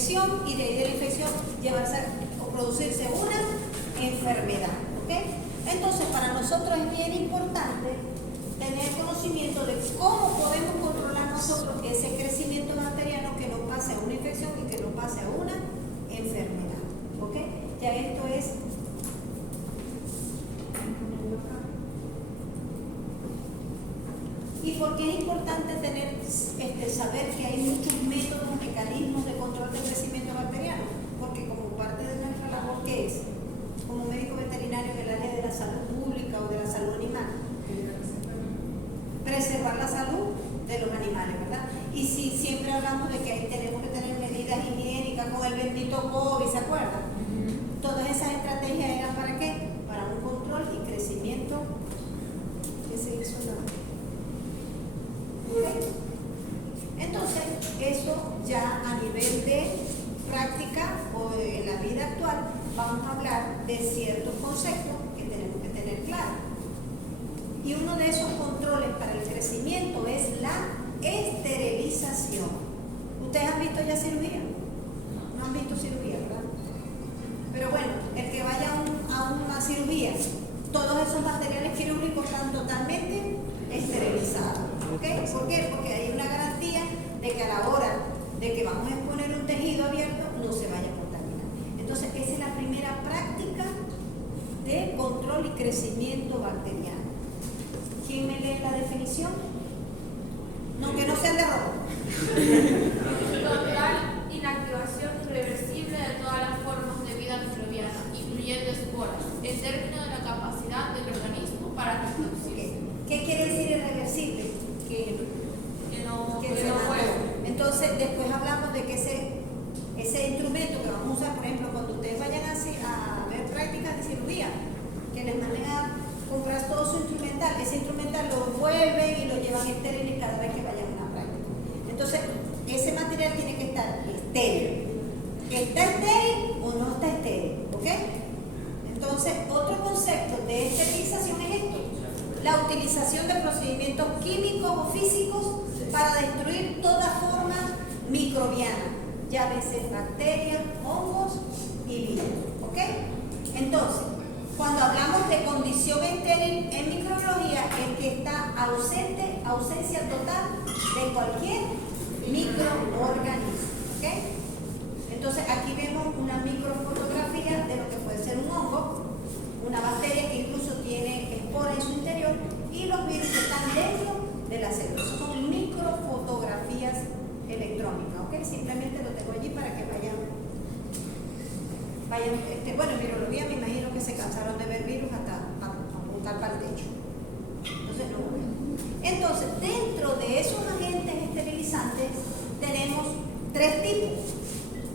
infección y de ahí de la infección llevarse o producirse una enfermedad. ¿Ok? Entonces, para nosotros es bien importante tener conocimiento de cómo podemos controlar nosotros ese crecimiento bacteriano que no pase a una infección y que no pase a una enfermedad. ¿Ok? Ya esto es. ¿Y por qué es importante saber que hay muchos métodos, mecanismos de control del crecimiento bacteriano? Porque como parte de nuestra labor, ¿qué es? Como médico veterinario en el área de la salud pública o de la salud animal, preservar la salud de los animales, ¿verdad? Y si siempre hablamos de que ahí tenemos que tener medidas higiénicas con el bendito COVID, ¿se acuerdan? Todas esas estrategias eran ¿para qué? Para un control y crecimiento que se hizo ¿Okay? Entonces, eso ya a nivel de práctica o en la vida actual, vamos a hablar de ciertos conceptos que tenemos que tener claros. Y uno de esos controles para el crecimiento es la esterilización. ¿Ustedes han visto ya cirugía? No han visto cirugía, ¿verdad? Pero bueno, el que vaya a una cirugía, todos esos materiales quirúrgicos están totalmente esterilizados. ¿Okay? ¿Por qué? Porque hay una garantía de que a la hora de que vamos a exponer un tejido abierto no se vaya a contaminar. Entonces, esa es la primera práctica de control y crecimiento bacteriano. ¿Quién me lee la definición? No, que no sea de rojo. Total inactivación irreversible de todas las formas de vida microbiana, incluyendo esporas, en términos de la capacidad del organismo para reproducirse. ¿Qué quiere decir irreversible? Que no puede. Entonces, después hablamos de que ese instrumento que vamos a usar, por ejemplo, cuando ustedes vayan a ver prácticas de cirugía, que les manden a comprar todo su instrumental, ese instrumental lo vuelven y lo llevan estéril cada vez que vayan a una práctica. Entonces, ese material tiene que estar estéril. ¿Está estéril o no está estéril? ¿Ok? Entonces, otro concepto de esterilización es esto: la utilización de procedimientos químicos o físicos para destruir toda forma microbiana, llámese bacterias, hongos y virus. ¿Ok? Entonces, cuando hablamos de condición estéril en microbiología, es que está ausencia total de cualquier microorganismo. ¿Ok? Entonces, aquí vemos una microfotografía de lo que puede ser un hongo, una bacteria que incluso tiene espora en su interior, y los virus que están dentro de la célula. Son microfotografías electrónicas. ¿Ok? Simplemente lo tengo allí para que vayan. Bueno, en virología me imagino que se cansaron de ver virus hasta apuntar para el techo. Entonces, no. Entonces, dentro de esos agentes esterilizantes tenemos tres tipos.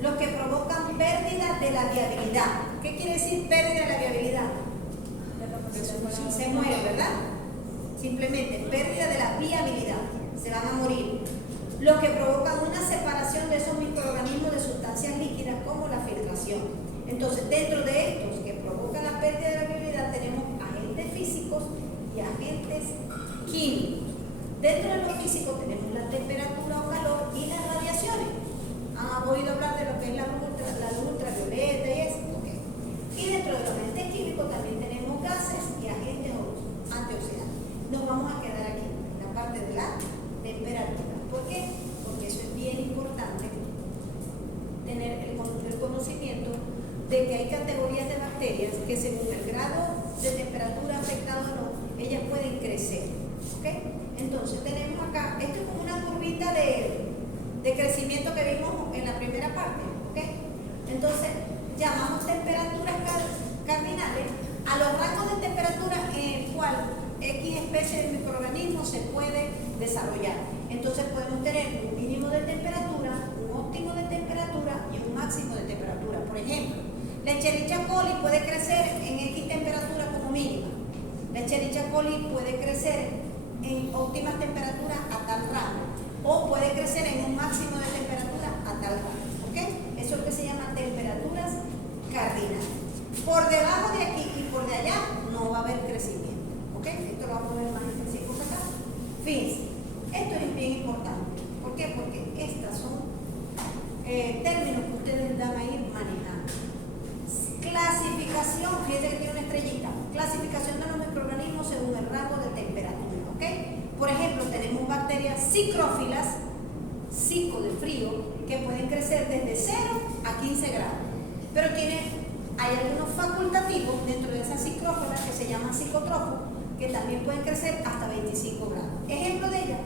Los que provocan pérdida de la viabilidad. ¿Qué quiere decir pérdida de la viabilidad? Se muere, ¿verdad? Simplemente pérdida de la viabilidad. Se van a morir. Los que provocan una separación de esos microorganismos de sustancias líquidas como la filtración. Entonces, dentro de estos que provocan la pérdida de la viabilidad tenemos agentes físicos y agentes químicos. Dentro de lo físico tenemos la temperatura o calor y las radiaciones. ¿Han oído hablar de lo que es la luz ultravioleta y eso? Okay. Y dentro de los agentes químicos también tenemos gases y agentes antioxidantes. Nos vamos a quedar aquí, en la parte de la temperatura. ¿Por qué? Porque eso es bien importante, tener el conocimiento de que hay categorías de bacterias que según el grado de temperatura afectado o no, ellas pueden crecer. ¿Okay? Entonces tenemos acá, esto es como una curvita de crecimiento que vimos en la primera parte. ¿Okay? Entonces llamamos temperaturas cardinales a los rangos de temperatura en el cual X especie de microorganismo se puede desarrollar. Entonces podemos tener un mínimo de temperatura, un óptimo de temperatura y un máximo de temperatura. Por ejemplo, la Escherichia coli puede crecer en X temperatura como mínima. La Escherichia coli puede crecer en óptimas temperaturas a tal rango, o puede crecer en un máximo de temperatura a tal rango. ¿Okay? Eso es lo que se llama temperaturas cardinales. Por debajo de aquí y por de allá no va a haber crecimiento. ¿Okay? Esto lo vamos a ver más específico acá. Fíjense, esto es bien importante. ¿Por qué? Porque estas son términos clasificación, fíjense que tiene una estrellita, clasificación de los microorganismos según el rango de temperatura, ¿ok? Por ejemplo, tenemos bacterias psicrófilas, psico de frío, que pueden crecer desde 0 a 15 grados, pero hay algunos facultativos dentro de esas psicrófilas que se llaman psicotrófos, que también pueden crecer hasta 25 grados. Ejemplo de ellas,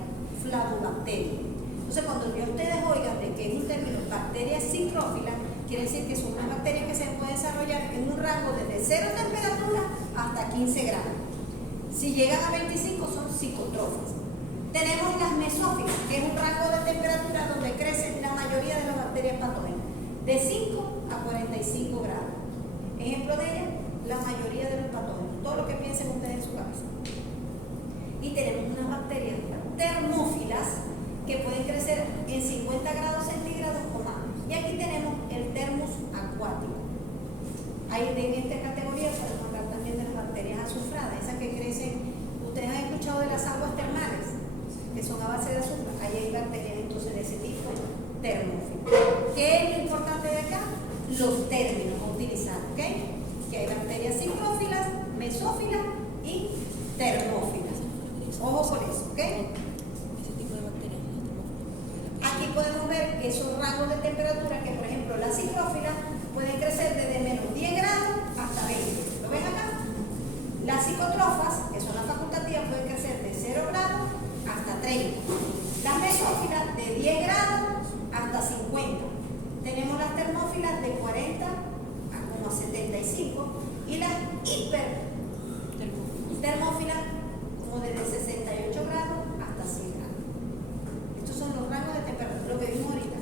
Flavobacterias. Entonces, cuando ya ustedes oigan de que es un término bacterias psicrófilas, quiere decir que son unas bacterias que se pueden desarrollar en un rango desde 0 temperatura hasta 15 grados. Si llegan a 25 son psicotrófas. Tenemos las mesófilas, que es un rango de temperatura donde crecen la mayoría de las bacterias patógenas, de 5 a 45 grados. Ejemplo de ellas, la mayoría de los patógenos, todo lo que piensen ustedes en su cabeza. Y tenemos unas bacterias termófilas que pueden crecer en 50 grados centígrados o más. Y aquí tenemos el termus acuático. Ahí en esta categoría podemos hablar también de las bacterias azufradas, esas que crecen. Ustedes han escuchado de las aguas termales, que son a base de azufre. Ahí hay bacterias entonces de ese tipo, termófilas. ¿Qué es lo importante de acá? Los términos a utilizar, ¿ok? Que hay bacterias psicrófilas, mesófilas y termófilas. Ojo con eso, ¿ok? Aquí podemos ver esos rangos de temperatura que, por ejemplo, las psicrófilas pueden crecer desde menos 10 grados hasta 20. ¿Lo ven acá? Las psicotrofas, que son las facultativas, pueden crecer de 0 grados hasta 30. Las mesófilas de 10 grados hasta 50. Tenemos las termófilas de 40 a como 75 y las hipertermófilas como desde 68 grados hasta 100 grados. Estos son los rangos de temperatura, lo que vimos ahorita,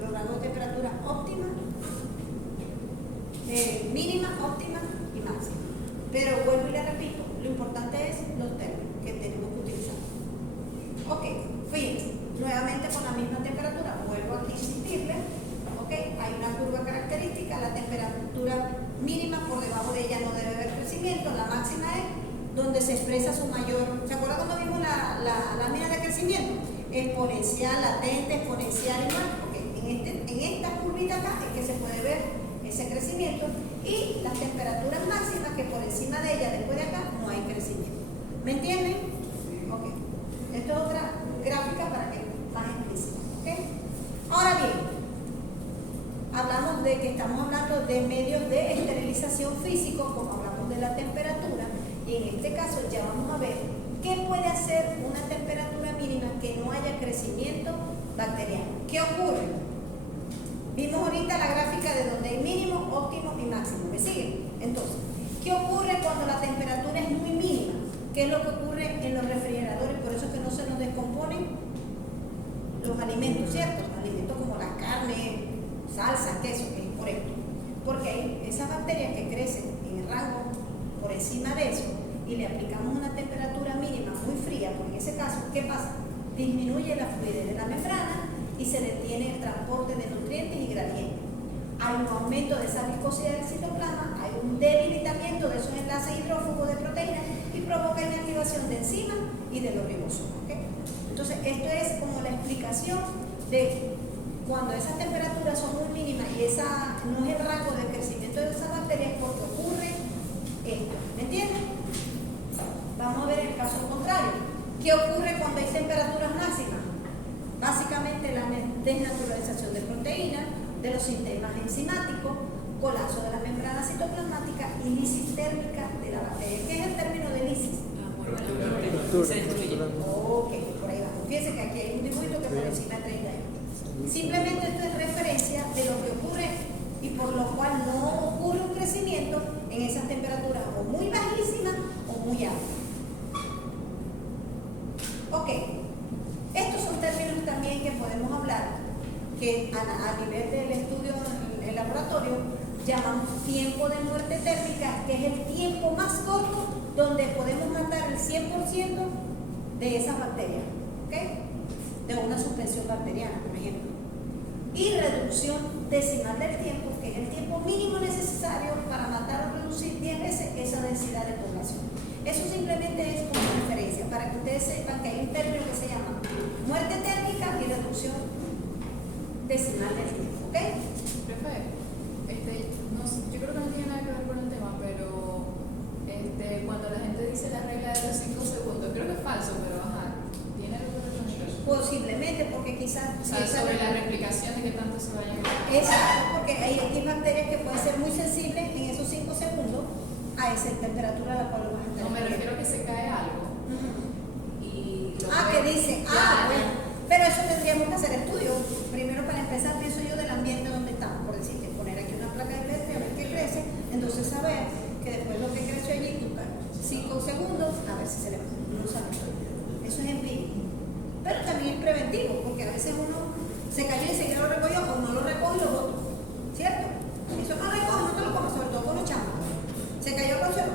los rangos de temperatura óptima, mínima, óptima y máxima. Pero vuelvo y le repito, lo importante es los términos que tenemos que utilizar. Ok, fíjense, nuevamente con la misma temperatura, vuelvo aquí a insistirle. Okay. Hay una curva característica, la temperatura mínima por debajo de ella no debe haber crecimiento, la máxima es donde se expresa su mayor. ¿Se acuerdan cuando vimos la lámina de crecimiento? Exponencial, latente, exponencial y más. Okay. En esta curvita acá es que se puede ver ese crecimiento y las temperaturas máximas que por encima de ella, después de acá, no hay crecimiento. ¿Me entienden? Ok. Esto es otra gráfica para que más explícita. Okay. Ahora bien, hablamos de que estamos hablando de medios de esterilización físico, como hablamos de la temperatura, y en este caso ya vamos a ver qué puede hacer una temperatura mínima que no haya crecimiento bacteriano. ¿Qué ocurre? Vimos ahorita la gráfica de donde hay mínimo, óptimo y máximo. ¿Me siguen? Entonces, ¿qué ocurre cuando la temperatura es muy mínima? ¿Qué es lo que ocurre en los refrigeradores? Por eso es que no se nos descomponen los alimentos, ¿cierto? Los alimentos como la carne, salsa, queso, que es por esto. Porque hay esas bacterias que crecen en el rango por encima de eso y le aplicamos una temperatura mínima muy fría, porque en ese caso, ¿qué pasa? Disminuye la fluidez de la membrana y se detiene el transporte de nutrientes y gradientes. Hay un aumento de esa viscosidad del citoplasma, hay un debilitamiento de esos enlaces hidrófobos de proteínas y provoca inactivación de enzimas y de los ribosomas. ¿Okay? Entonces, esto es como la explicación de cuando esas temperaturas son muy mínimas y esa no es el rango de crecimiento de esas bacterias, porque ocurre esto. ¿Me entienden? Vamos a ver el caso contrario. ¿Qué ocurre cuando hay temperaturas máximas? Básicamente la desnaturalización de proteínas, de los sistemas enzimáticos, colapso de la membrana citoplasmática y lisis térmica de la bacteria. ¿Qué es el término de lisis? Ok, por ahí vamos. Fíjense que aquí hay un dibujito que por encima de 31. Simplemente esto es referencia de lo que ocurre y por lo cual no ocurre un crecimiento en esas temperaturas o muy bajísimas o muy altas. Ok, estos son términos también que podemos hablar, que a nivel del estudio en el laboratorio llamamos tiempo de muerte térmica, que es el tiempo más corto donde podemos matar el 100% de esas bacterias, ¿okay? De una suspensión bacteriana, por ejemplo. Y reducción decimal del tiempo, que es el tiempo mínimo necesario para matar o reducir 10 veces esa densidad de población. Eso simplemente es como referencia, para que ustedes sepan que hay un término que se llama muerte térmica y reducción decimal del tiempo, ¿ok? Profe, yo creo que no tiene nada que ver con el tema, pero utilizar. O sea, sobre la replicación de que tanto se vaya a Exacto, porque hay X bacterias que pueden ser muy sensibles en esos 5 segundos a esa temperatura a la cual vas a estar. No, me refiero a que se cae algo. Y lo que puede- dicen, Ya, bueno, pero eso tendríamos que hacer estudios. Primero, para empezar, pienso yo del ambiente donde estamos, por decirte, poner aquí una placa de PET, a ver qué crece, entonces saber que después lo que creció allí, tú 5 segundos, a ver si se le va. No sabes. Eso es empírico. Pero también es preventivo, porque a veces uno se cayó y enseguida lo recogió, o no lo recoge y lo botó. ¿Cierto? Eso no lo recoge, no te lo comes, sobre todo con los chamos. Se cayó con cero.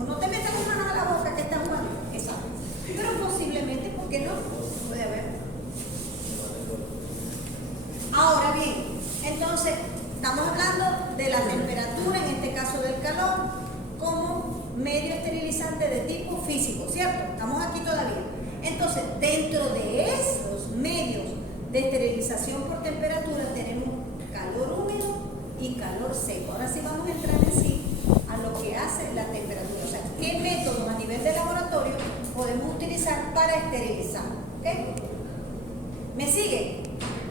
O no te metas las manos a la boca que está jugando. Exacto. Pero posiblemente, ¿por qué no? Puede haber. Ahora bien, entonces, estamos hablando de la temperatura, en este caso del calor, como medio esterilizante de tipo físico, ¿cierto? Estamos aquí todavía. Entonces, dentro de esos medios de esterilización por temperatura tenemos calor húmedo y calor seco. Ahora sí vamos a entrar en sí a lo que hace la temperatura. O sea, qué métodos a nivel de laboratorio podemos utilizar para esterilizar. ¿Ok? ¿Me sigue?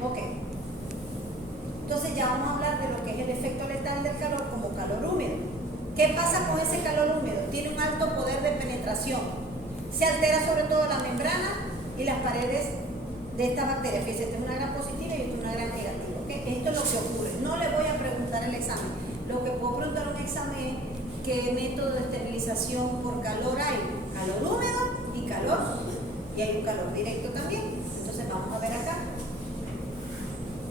Ok. Entonces ya vamos a hablar de lo que es el efecto letal del calor como calor húmedo. ¿Qué pasa con ese calor húmedo? Tiene un alto poder de penetración. Se altera sobre todo la membrana y las paredes de estas bacterias. Fíjense, esta es una gran positiva y esta es una gran negativa. ¿Okay? Esto es lo que ocurre. No le voy a preguntar el examen. Lo que puedo preguntar en un examen es qué método de esterilización por calor hay. Calor húmedo y calor. Y hay un calor directo también. Entonces vamos a ver acá.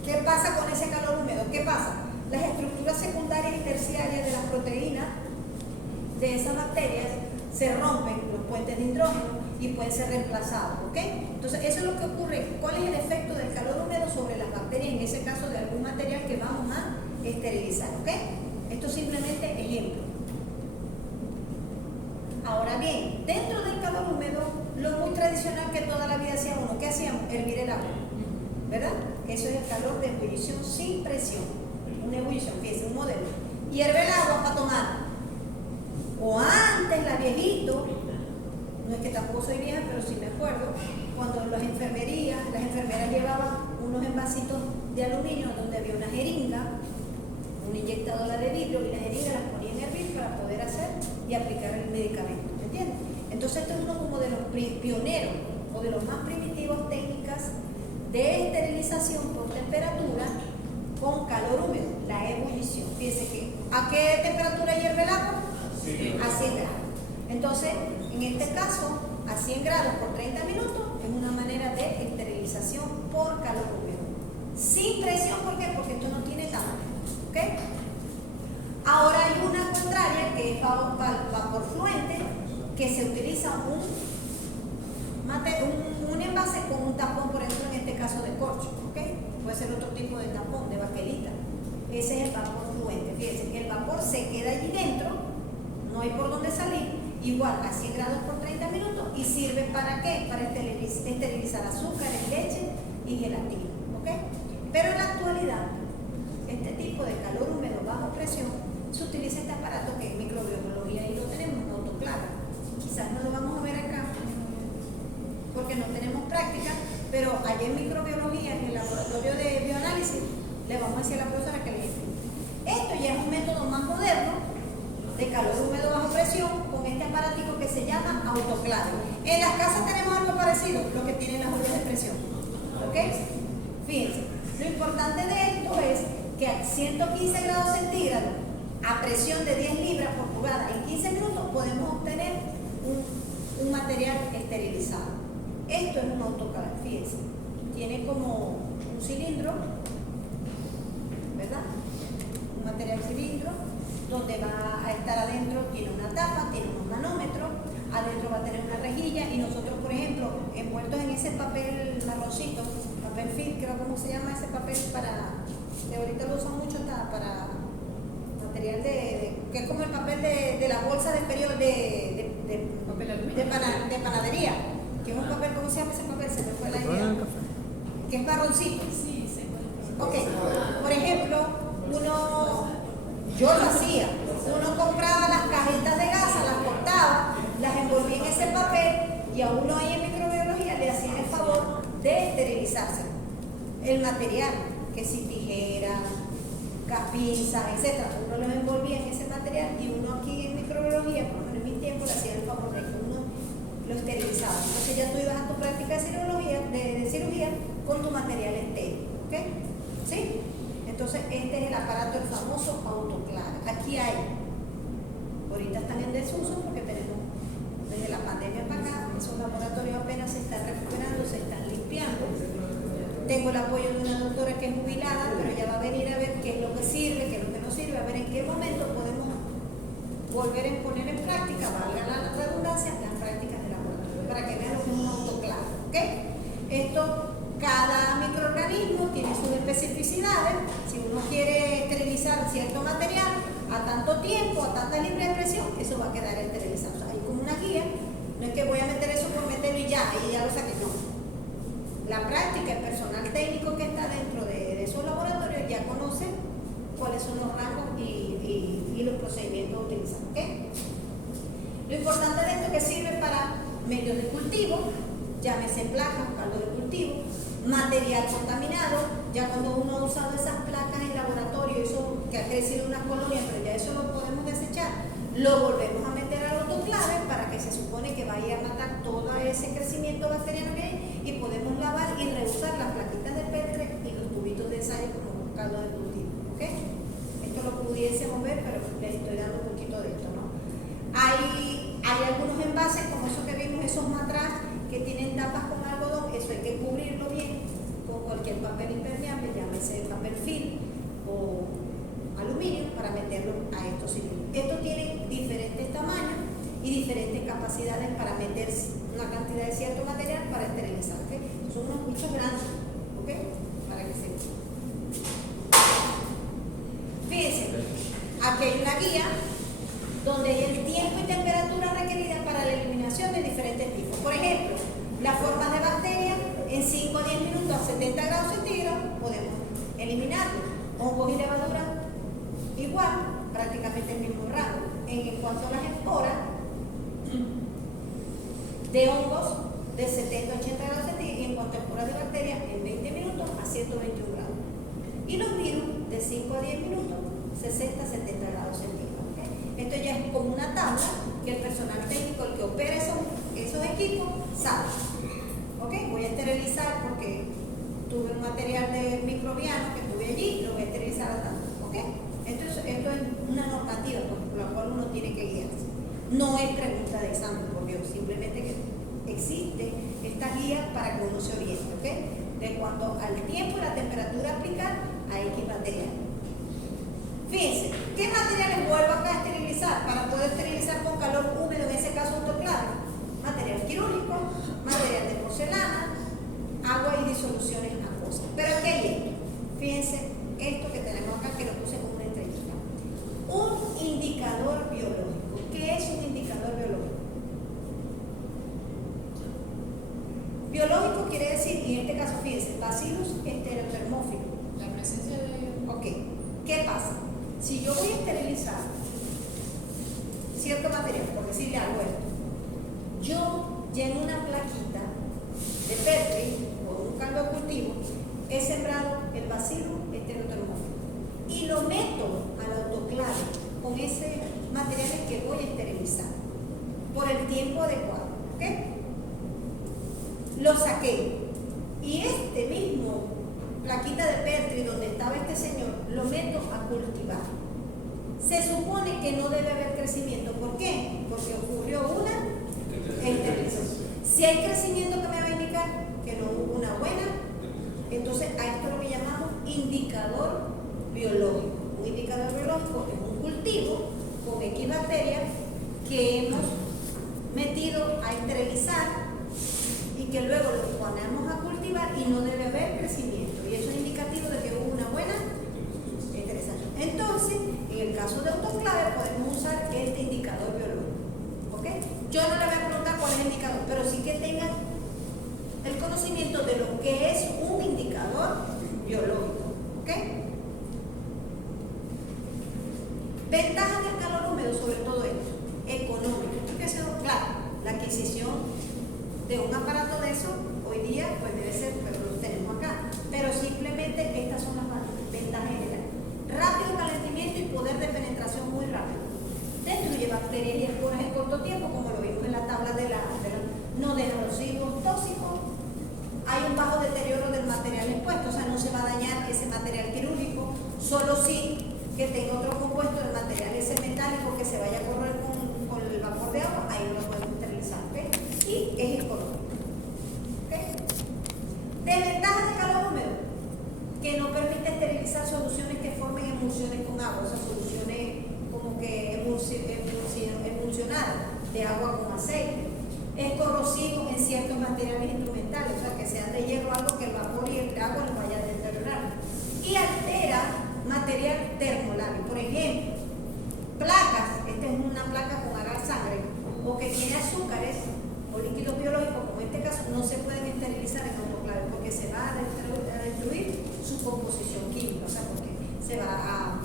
¿Qué pasa con ese calor húmedo? ¿Qué pasa? Las estructuras secundarias y terciarias de las proteínas de esas bacterias se rompen, los puentes de hidrógeno, y pueden ser reemplazados, ¿ok? Entonces, eso es lo que ocurre. ¿Cuál es el efecto del calor húmedo sobre las bacterias, en ese caso de algún material que vamos a esterilizar, ¿ok? Esto es simplemente ejemplo. Ahora bien, dentro del calor húmedo, lo muy tradicional que toda la vida hacía uno, ¿qué hacíamos? Hervir el agua, ¿verdad? Eso es el calor de ebullición sin presión. Una ebullición, fíjense, un modelo. Hierve el agua para tomar. O antes, la viejito, no es que tampoco soy vieja, pero sí me acuerdo, cuando las enfermeras llevaban unos envasitos de aluminio donde había una jeringa, una inyectadora de vidrio, y las jeringas las ponían a hervir para poder hacer y aplicar el medicamento, ¿me entiendes? Entonces esto es uno como de los pioneros o de los más primitivos técnicas de esterilización por temperatura con calor húmedo, la ebullición. Fíjense que, ¿a qué temperatura hierve el agua? A 100 grados. Entonces, en este caso, a 100 grados por 30 minutos es una manera de esterilización por calor húmedo. Sin presión, ¿por qué? Porque esto no tiene tamaño. ¿Ok? Ahora hay una contraria que es vapor fluente, que se utiliza un envase con un tapón por dentro, en este caso de corcho. ¿Ok? Puede ser otro tipo de tapón, de baquelita. Ese es el vapor fluente. Fíjense que el vapor se queda allí dentro, no hay por dónde salir, igual a 100 grados por 30 minutos, y sirve ¿para qué? Para esterilizar azúcares, leche y gelatina. ¿Ok? Pero en la actualidad, este tipo de calor húmedo bajo presión, se utiliza este aparato que es microbiología, y lo tenemos en autoclave. Quizás no lo vamos a ver acá porque no tenemos práctica, pero allá en microbiología, en el laboratorio de bioanálisis, le vamos a decir a la profesora que le explique. Esto ya es un método más moderno de calor húmedo bajo presión con este aparatico que se llama autoclave. En las casas tenemos algo parecido, lo que tienen las ollas de presión. ¿Ok? Fíjense, lo importante de esto es que a 115 grados centígrados, a presión de 10 libras por pulgada, en 15 minutos podemos obtener un material esterilizado. Esto es un autoclave, fíjense, tiene como un cilindro, ¿verdad? Un material cilindro, donde va a estar adentro, tiene una tapa, tiene unos manómetros, adentro va a tener una rejilla, y nosotros, por ejemplo, envueltos en ese papel marroncito, papel film, creo cómo se llama ese papel que ahorita lo usan mucho para material que es como el papel de la bolsa de panadería, que es un papel, ¿cómo se llama ese papel? Se me fue la idea. Que es marroncito. Sí, se puede. Ok, por ejemplo, yo lo hacía, uno compraba las cajitas de gasa, las cortaba, las envolvía en ese papel, y a uno ahí en microbiología le hacían el favor de esterilizarse. el material, que si tijeras, pinzas, etc. Uno los envolvía en ese material y uno aquí en microbiología, por lo menos en mi tiempo, le hacía el favor de que uno lo esterilizaba. Entonces ya tú ibas a tu práctica de cirugía con tu material estéril. ¿Ok? ¿Sí? Entonces este es el aparato, el famoso autoclave. Aquí hay, ahorita están en desuso porque tenemos desde la pandemia para acá, esos laboratorios apenas se están recuperando, se están limpiando. Tengo el apoyo de una doctora que es jubilada, pero ella va a venir a ver qué es lo que sirve, qué es lo que no sirve, a ver en qué momento podemos volver a poner en práctica, valga la redundancia, las prácticas de laboratorio, para que vean lo que es un autoclave. ¿Ok? Esto, cada microorganismo tiene sus especificidades. Si uno quiere esterilizar cierto material a tanto tiempo, a tanta libre presión, eso va a quedar esterilizado. O sea, hay como una guía, no es que voy a meter eso por meterlo y ya lo saqué, no. La práctica, el personal técnico que está dentro de esos laboratorios ya conoce cuáles son los rangos y los procedimientos utilizados. ¿Okay? Lo importante de esto es que sirve para medios de cultivo, llámese placas, caldo de cultivo, material contaminado, ya cuando uno ha usado esas placas en laboratorio, eso que ha crecido una colonia, pero ya eso lo podemos desechar, lo volvemos a meter al autoclave para que se supone que vaya a matar todo ese crecimiento bacteriano que hay y podemos lavar y reusar las plaquitas de Petri y los tubitos de ensayo como caldo de cultivo. ¿Ok? Esto lo pudiésemos ver, pero les estoy dando un poquito de esto, ¿no? Hay algunos envases como esos que vimos, esos matraz que tienen tapas con algodón, eso hay que cubrirlo bien con cualquier papel impermeable, llámese papel film o aluminio, para meterlo a estos cilindros. Estos tienen diferentes tamaños y diferentes capacidades para meter una cantidad de cierto material para esterilizar. ¿Okay? Son unos bichos grandes, ¿ok? Para que sepan. Fíjense, aquí hay una guía donde hay el tiempo y temperatura requerida para la eliminación de diferentes tipos. Por ejemplo, las formas de bacterias en 5 a 10 minutos a 70 grados centígrados podemos eliminarlo. Hongos y levaduras igual, prácticamente el mismo rango. En cuanto a las esporas de hongos de 70 a 80 grados centígrados y en cuanto a esporas de bacterias en 20 minutos a 121 grados. Y los virus de 5 a 10 minutos, 60 a 70 grados centígrados. ¿Okay? Esto ya es como una tabla que el personal técnico, el que opera esos equipos, sabe. ¿Okay? Voy a esterilizar porque tuve un material de microbiano que tuve allí, lo voy a esterilizar a tanto. ¿Okay? Esto es una normativa por la cual uno tiene que guiarse. No es pregunta de examen, por Dios, simplemente que existe esta guía para que uno se oriente. ¿Okay? De cuanto al tiempo y la temperatura a aplicar a X material. Fíjense, ¿qué materiales vuelvo acá a esterilizar para poder esterilizar con calor húmedo, en ese caso autoclave? Material quirúrgico, material de porcelana, agua y disoluciones acuosas. Pero ¿qué hay esto? Fíjense, esto que tenemos acá, que lo puse como una estrellita. Un indicador biológico. ¿Qué es un indicador biológico? Biológico quiere decir, y en este caso, fíjense, Bacillus estereotermófilos. La presencia de... Ok, ¿qué pasa? Si yo voy a esterilizar cierto material, por decirle algo esto, yo lleno una plaquita de Petri o un caldo de cultivo, he sembrado el Bacillus estereotermófilo y lo meto al autoclave con ese material que voy a esterilizar por el tiempo adecuado. ¿Ok? Lo saqué y este mismo plaquita de Petri donde estaba este señor lo meto a cultivar. Se supone que no debe haber crecimiento. ¿Por qué? Porque ocurrió una esterilización. Si hay crecimiento, que me va a indicar que no hubo una buena, entonces a esto lo que llamamos indicador biológico. Un indicador biológico es un cultivo con X bacterias que hemos metido a esterilizar y que luego lo ponemos a cultivar y no debe haber crecimiento. Y eso es indicativo de que hubo una buena esterilización. Entonces, en el caso de autoclave podemos usar este indicador biológico. ¿Ok? Yo no le voy a preguntar cuál es el indicador, pero sí que tengan el conocimiento de lo que es un indicador biológico. ¿Ok? Ventajas del calor húmedo, sobre todo esto, económico. Esto que sea claro, la adquisición de un aparato de eso hoy día pues debe ser, pero lo tenemos acá, pero si bacterias y esporas en corto tiempo, como lo vimos en la tabla no de los residuos tóxicos. Hay un bajo deterioro del material expuesto, o sea, no se va a dañar ese material quirúrgico, solo sí que tenga otro compuesto del material ese metálico que se vaya a correr con el vapor de agua, ahí no lo podemos esterilizar, ¿ok? Y es económico, ¿ok? Desventajas de calor húmedo, que no permite esterilizar soluciones que formen emulsiones con agua, o sea, soluciones como que emulsionadas de agua con aceite. Es corrosivo en ciertos materiales instrumentales, o sea, que sean de hierro, algo que el vapor y el agua nos vaya a deteriorar. Y altera material termolábil. Por ejemplo, placas, esta es una placa con agar sangre, o que tiene azúcares o líquidos biológicos, como en este caso, no se pueden esterilizar en autoclave porque se va a destruir su composición química, o sea, porque se va a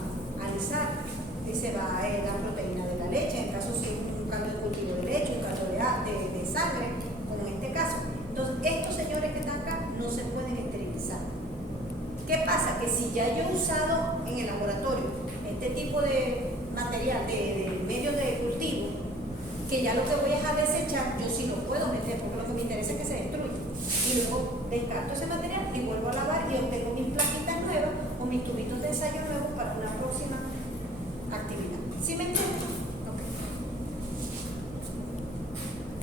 alisar y se va a dar proteína de la leche, en caso si un caldo de cultivo de leche, un caldo de sangre, como en este caso. Entonces, estos señores que están acá no se pueden esterilizar. ¿Qué pasa? Que si ya yo he usado en el laboratorio este tipo de material, de medios de cultivo, que ya lo que voy a desechar, yo sí lo puedo meter, porque lo que me interesa es que se destruya. Y luego descarto ese material y vuelvo a lavar y obtengo mis plaquitas nuevas o mis tubitos de ensayo nuevos para una próxima actividad. ¿Sí me entienden? Okay.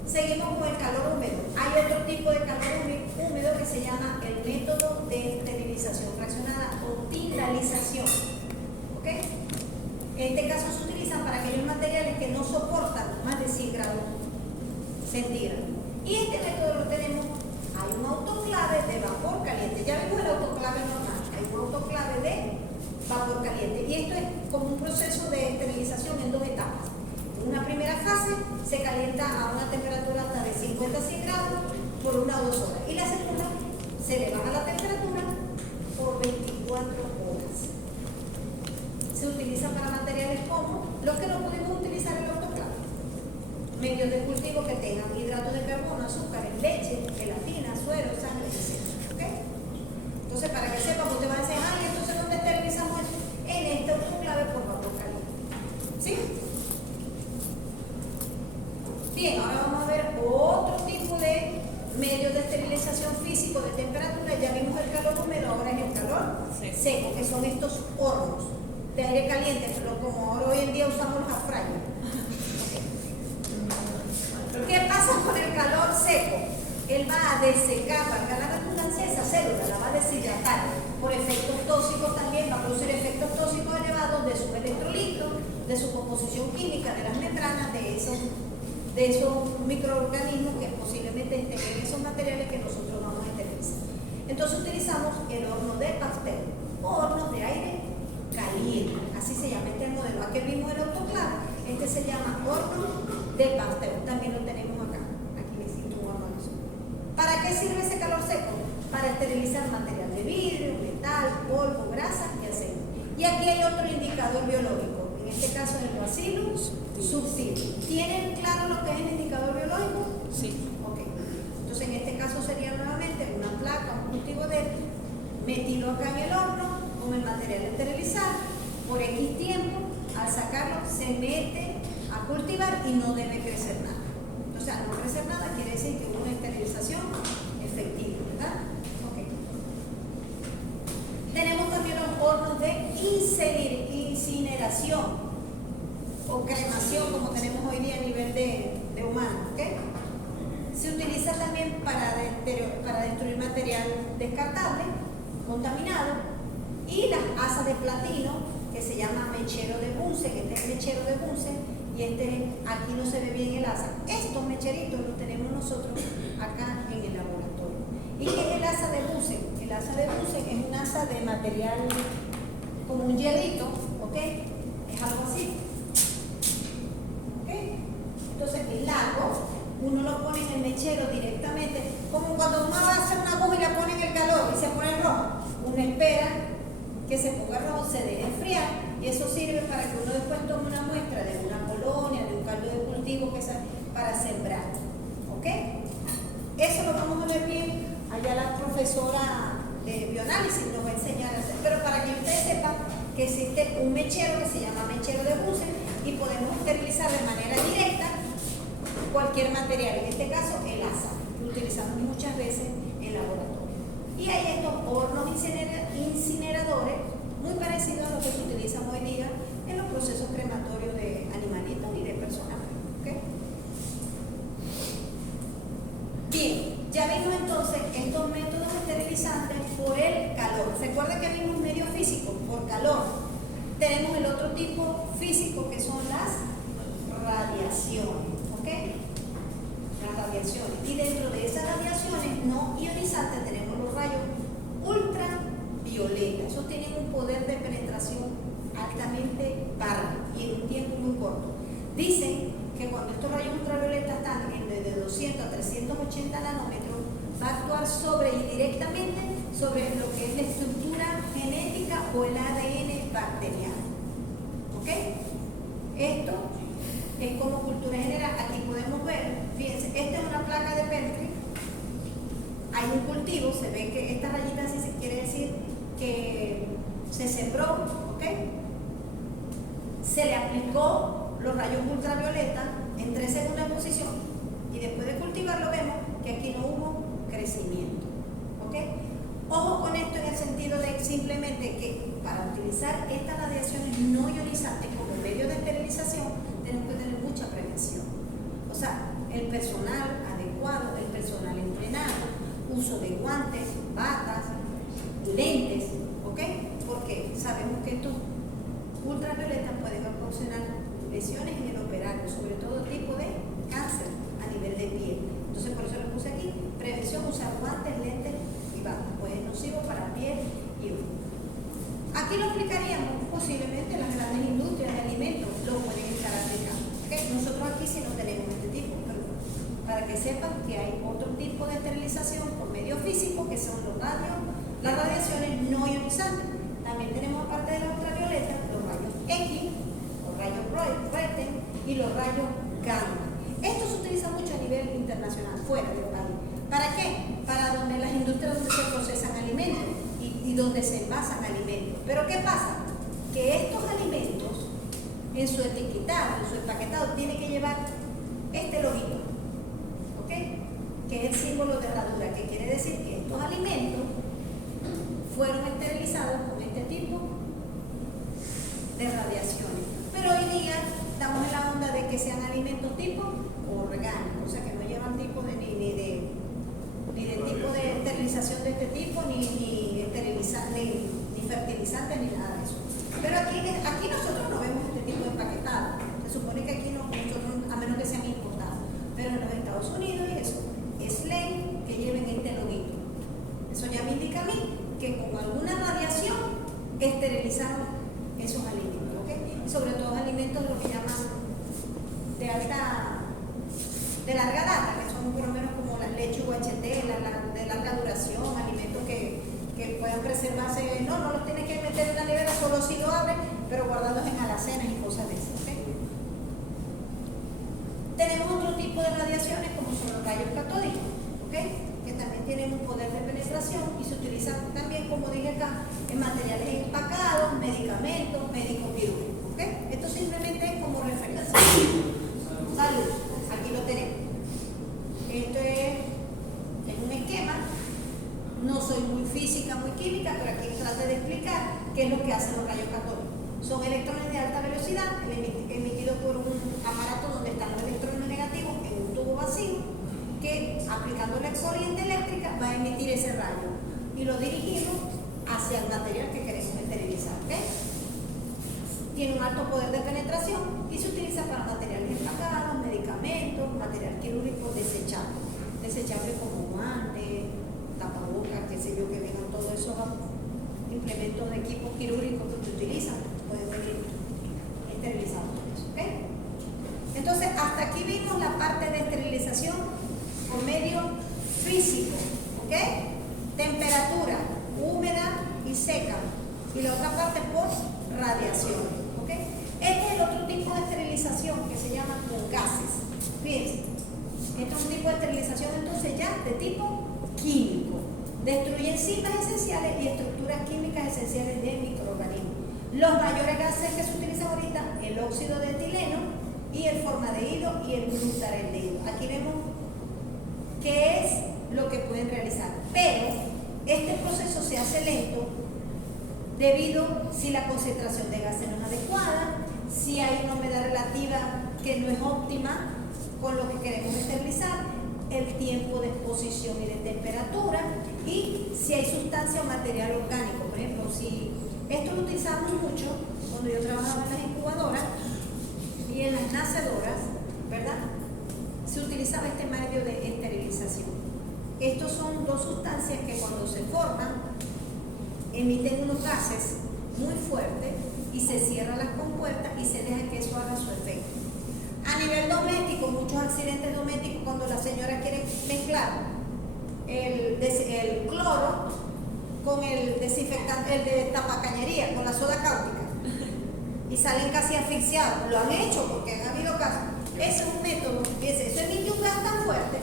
Seguimos con el calor húmedo. Hay otro tipo de calor húmedo que se llama el método de esterilización fraccionada o tindalización. ¿Ok? En este caso se utilizan para aquellos materiales que no soportan más de 100 grados centígrados. Y este método lo tenemos, hay un autoclave de vapor caliente. Ya vimos el autoclave normal, hay un autoclave de vapor caliente. Y esto es como un proceso de esterilización en 2 etapas. En una primera fase se calienta a una temperatura hasta de 50 a 100 grados por 1 o 2 horas. Y la segunda se le baja la temperatura por 24 horas. Se utiliza para materiales como los que no pudimos utilizar en el autoclave. Medios de cultivo que tengan hidratos de carbono, azúcares, leche, gelatina, suero, sangre, etc. ¿Okay? Entonces, para que sepan, usted va a decir, ay, entonces ¿dónde esterilizamos eso? En este autoclave por vapor caliente. ¿Sí? Bien, ahora vamos a ver otro tipo de medios de esterilización físico de temperatura. Ya vimos el calor húmedo, ahora es el calor seco, que son estos hornos de aire caliente, pero como ahora hoy en día usamos los air fryers. ¿Qué pasa con el calor seco? Él va a desecar, valga la redundancia, esa célula, la va a deshidratar. Por efectos tóxicos también va a producir efectos tóxicos elevados de sus electrolitos, de su composición química, de las membranas, de esos microorganismos que posiblemente estén en esos materiales que nosotros vamos a esterilizar. Entonces utilizamos el horno de Pasteur o horno de aire caliente, así se llama este modelo. Aquel mismo el autoclave, este se llama horno de Pasteur, también lo tenemos acá. Aquí existe un horno de eso. ¿Para qué sirve ese calor seco? Para esterilizar material de vidrio, metal, polvo, grasa y aceite. Y aquí hay otro indicador biológico, en este caso es el Bacillus subtilis. ¿Tienen claro lo que es el indicador biológico? Sí. Ok. Entonces en este caso sería nuevamente una placa, un cultivo de metido acá en el horno con el material de esterilizar por X tiempo. Al sacarlo se mete a cultivar y no debe crecer nada. O sea, no crecer nada quiere decir que hubo una esterilización efectiva, ¿verdad? Ok. Tenemos también los hornos de incineración o cremación, como tenemos hoy día a nivel de humanos, ¿ok? Se utiliza también para destruir material descartable, contaminado, y las asas de platino, que se llama mechero de Bunsen. Este es el mechero de Bunsen, y aquí no se ve bien el asa. Estos mecheritos los tenemos nosotros acá en el laboratorio. ¿Y qué es el asa de Bunsen? El asa de Bunsen es un asa de material como un hielito, ¿ok? Es algo así. Entonces el largo, uno lo pone en el mechero directamente, como cuando uno va a hacer una aguja y la pone en el calor y se pone rojo. Uno espera que se ponga rojo, se deje enfriar, y eso sirve para que uno después tome una muestra de una colonia, de un caldo de cultivo para sembrar. ¿Ok? Eso lo vamos a ver bien. Allá la profesora de bioanálisis nos va a enseñar a hacer, pero para que ustedes sepan que existe un mechero que se llama mechero de Bunsen, y podemos esterilizar de manera directa cualquier material, en este caso el asa, que utilizamos muchas veces en laboratorio. Y hay estos hornos incineradores muy parecidos a los que se utilizan hoy día en los procesos crematorios de animalitos y de personas. ¿Okay? Bien, ya vimos entonces estos métodos esterilizantes por el calor. Recuerda que vimos medios físicos por calor. Tenemos el otro tipo físico que son las radiaciones. ¿Ok? Las radiaciones. Y dentro de esas radiaciones no ionizantes tenemos los rayos ultravioleta. Esos tienen un poder de penetración altamente bajo y en un tiempo muy corto. Dicen que cuando estos rayos ultravioleta están de 200 a 380 nanómetros, va a actuar sobre y directamente sobre lo que es la estructura genética o el ADN bacteriano. ¿Ok? Esto es como cultura general. Aquí podemos ver, fíjense, esta es una placa de Petri. Hay un cultivo, se ve que esta rayita así se quiere decir que se sembró, ¿ok? Se le aplicó los rayos ultravioleta en 3 segundos de exposición y después de cultivarlo vemos que aquí no hubo crecimiento, ¿ok? Ojo con esto en el sentido de simplemente que para utilizar estas radiaciones no ionizantes como medio de esterilización tenemos que tener mucha prevención. O sea, el personal adecuado, el personal entrenado, uso de guantes, batas, lentes, ¿ok? Porque sabemos que estos ultravioletas pueden ocasionar lesiones en el operario, sobre todo tipo de cáncer a nivel de piel. Entonces por eso lo puse aquí, prevención, usar guantes, lentes y batas, pues es nocivo para piel y ojo. Aquí lo aplicaríamos, posiblemente las grandes industrias de alimentos lo pueden estar aplicando. ¿Okay? Nosotros aquí sí no tenemos este tipo, pero para que sepan que hay otro tipo de esterilización por medio físico, que son los radios, las radiaciones no ionizantes. También tenemos, aparte de la ultravioleta, los rayos X, los rayos Röntgen y los rayos gamma. Esto se utiliza mucho a nivel internacional, fuera del país. ¿Para qué? Para donde las industrias donde se procesan alimentos y donde se envasan alimentos. Pero ¿qué pasa? Que estos alimentos, en su etiquetado, en su empaquetado, tiene que llevar este loguito, ¿ok? Que es el símbolo de herradura, que quiere decir que estos alimentos fueron esterilizados con este tipo de radiaciones. Pero hoy día estamos en la onda de que sean alimentos tipo orgánicos, o sea que no llevan tipo de ni de tipo de esterilización de este tipo, ni fertilizantes, ni nada de eso. Pero aquí nosotros no vemos este tipo de empaquetado. Se supone que aquí nosotros, a menos que sean importados, pero en los Estados Unidos y eso, es ley que lleven este loguito. Eso ya me indica a mí que con alguna radiación esterilizaron esos alimentos, ¿ok? Y sobre todo alimentos lo que llaman de larga data, que son por lo menos como las leches UHT, de larga duración, alimentos que puedan preservarse, no los tienes que meter en la nevera, solo si lo abres, pero guardados en alacenas y cosas de eso, ¿ok? Tenemos otro tipo de radiaciones como son los rayos catódicos, ¿ok? Que también tienen un poder de penetración y se utilizan también, como dije acá, en materiales empacados, medicamentos, médicos quirúrgicos, ¿ok? Esto simplemente es como referencia. Salud, aquí lo tenemos. Esto es un esquema. No soy muy física, muy química, pero aquí traté de explicar qué es lo que hacen los rayos catódicos. Son electrones de alta velocidad emitidos por un aparato donde están los electrones negativos en un tubo vacío que, aplicando la corriente eléctrica, va a emitir ese rayo y lo dirigimos hacia el material que queremos esterilizar. ¿Okay? Tiene un alto poder de penetración y se utiliza para materiales empacados, medicamentos, material quirúrgico desechable como guantes, tapabocas, qué sé yo, que vengan todos esos implementos de equipos quirúrgicos que se utilizan, pueden venir esterilizados. ¿Okay? Entonces, hasta aquí vimos la parte de esterilización por medio físico, ¿ok? Temperatura, húmeda y seca, y la otra parte por radiación, ¿ok? Este es el otro tipo de esterilización que se llama con gases. Fíjense, este es un tipo de esterilización entonces ya de tipo químico. Destruye enzimas esenciales y estructuras químicas esenciales de microorganismos. Los mayores gases que se utilizan ahorita, el óxido de etileno y el formaldehído y el glutardaldehído. Aquí vemos qué es lo que pueden realizar. Pero este proceso se hace lento debido si la concentración de gases no es adecuada, si hay una humedad relativa que no es óptima con lo que queremos esterilizar, el tiempo de exposición y de temperatura, y si hay sustancia o material orgánico. Por ejemplo, si esto lo utilizamos mucho cuando yo trabajaba en las incubadoras y en las nacedoras, ¿verdad? Se utilizaba este medio de esterilización. Estos son dos sustancias que cuando se forman emiten unos gases muy fuertes y se cierran las compuertas y se deja que eso haga su efecto. A nivel doméstico, muchos accidentes domésticos, cuando la señora quiere mezclar el cloro con el desinfectante, el de tapacañería, con la soda cáustica, y salen casi asfixiados. Lo han hecho porque han habido casos. Ese es un método, eso emite un gas tan fuerte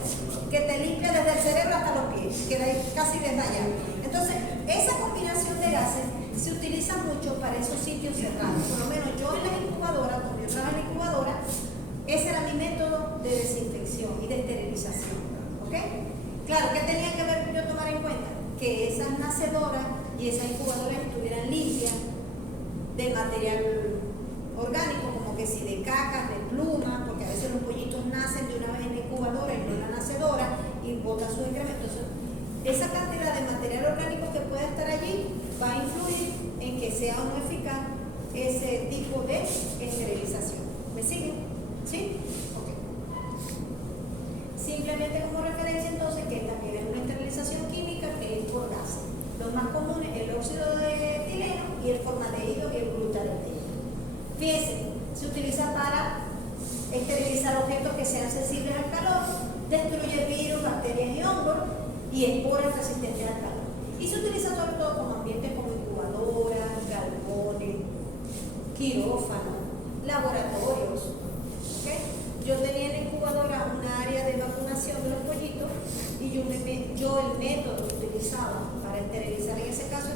que te limpia desde el cerebro hasta los pies, queda casi desmayado. Entonces, esa combinación de gases se utiliza mucho para esos sitios cerrados. Por lo menos yo en la incubadora, cuando yo trabajaba en la incubadora, ese era mi método de desinfección y de esterilización. ¿Ok? Claro, ¿qué tenía que ver yo tomar en cuenta? Que esas nacedoras y esas incubadoras estuvieran limpias de material orgánico, como que si de cacas, de plumas, porque a veces los pollitos nacen de una vez en la incubadora y no en la nacedora y botan sus excrementos. Esa cantidad de material orgánico que pueda estar allí va a influir en que sea o no eficaz ese tipo de esterilización. ¿Me siguen? ¿Sí? Ok. Simplemente como referencia entonces que también es una esterilización química que es por gases. Los más comunes, el óxido de etileno y el formaldehído y el glutardaldehído. Fíjense, se utiliza para esterilizar objetos que sean sensibles al calor, destruye virus, bacterias y hongos y esporas resistentes al calor. Y se utiliza sobre todo como ambientes como incubadoras, galpones, quirófanos, laboratorios. ¿Okay? Yo tenía en la incubadora una área de vacunación de los pollitos y yo el método que utilizaba para esterilizar en ese caso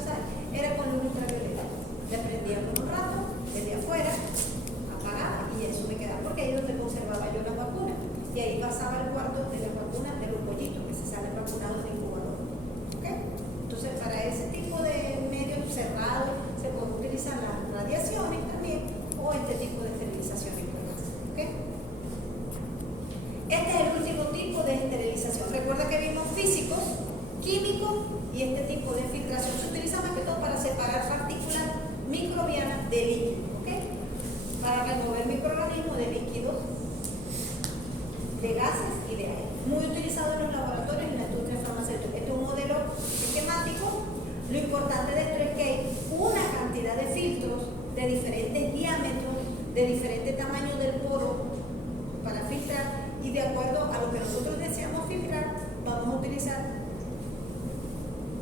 era con luz ultravioleta. Le prendía por un rato desde afuera, apagaba y eso me quedaba porque ahí es donde conservaba yo las vacunas y ahí pasaba el cuarto de las vacunas de los pollitos que se salen vacunados de incubador. ¿Okay? Entonces para ese tipo de medios cerrados se pueden utilizar las radiaciones también o este tipo de esterilizaciones por gas. ¿Okay? Este es el último tipo de esterilización. Recuerda que vimos físicos, químicos y este tipo de filtración se utiliza más que todo para separar partículas microbianas de líquidos, ¿ok? Para remover microorganismos de líquidos, de gases y de aire. Muy utilizado en los laboratorios y en la industria farmacéutica. Este es un modelo esquemático. Lo importante de esto es que hay una cantidad de filtros de diferentes diámetros, de diferentes tamaños del poro para filtrar, y de acuerdo a lo que nosotros deseamos filtrar, vamos a utilizar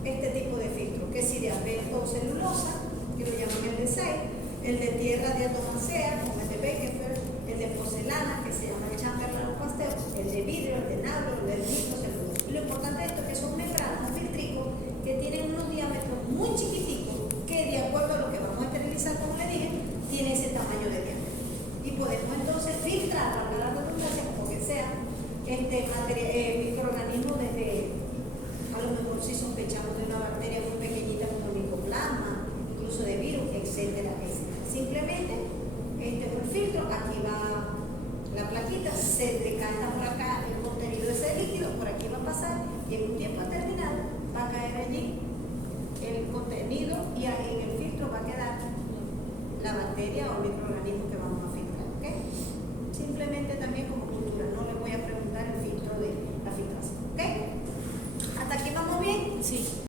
este tipo de filtro, que si de asbesto o celulosa, que lo llaman el de 6, el de tierra de atomacea, como el de Beckefer, el de porcelana, que se llama el Chamberlain Pasteur, el de vidrio, el de nabro, el de disco celulosa. Y lo importante de esto es que son membranas, filtricos, que tienen unos diámetros muy chiquiticos, que de acuerdo a lo que vamos a esterilizar, como le dije, tiene ese tamaño de diámetro. Y podemos entonces filtrar, para la redundancia, como que sea, microorganismos desde, a lo mejor si sospechamos de una bacteria muy pequeñita como el micoplasma, incluso de virus, etcétera, etcétera. Simplemente, este es un filtro, aquí va la plaquita, se decanta por acá el contenido de ese líquido, por aquí va a pasar y en un tiempo determinado va a caer allí el contenido y en el filtro va a quedar la bacteria o el microorganismo que vamos a filtrar. ¿Okay? Simplemente también como cultura, no le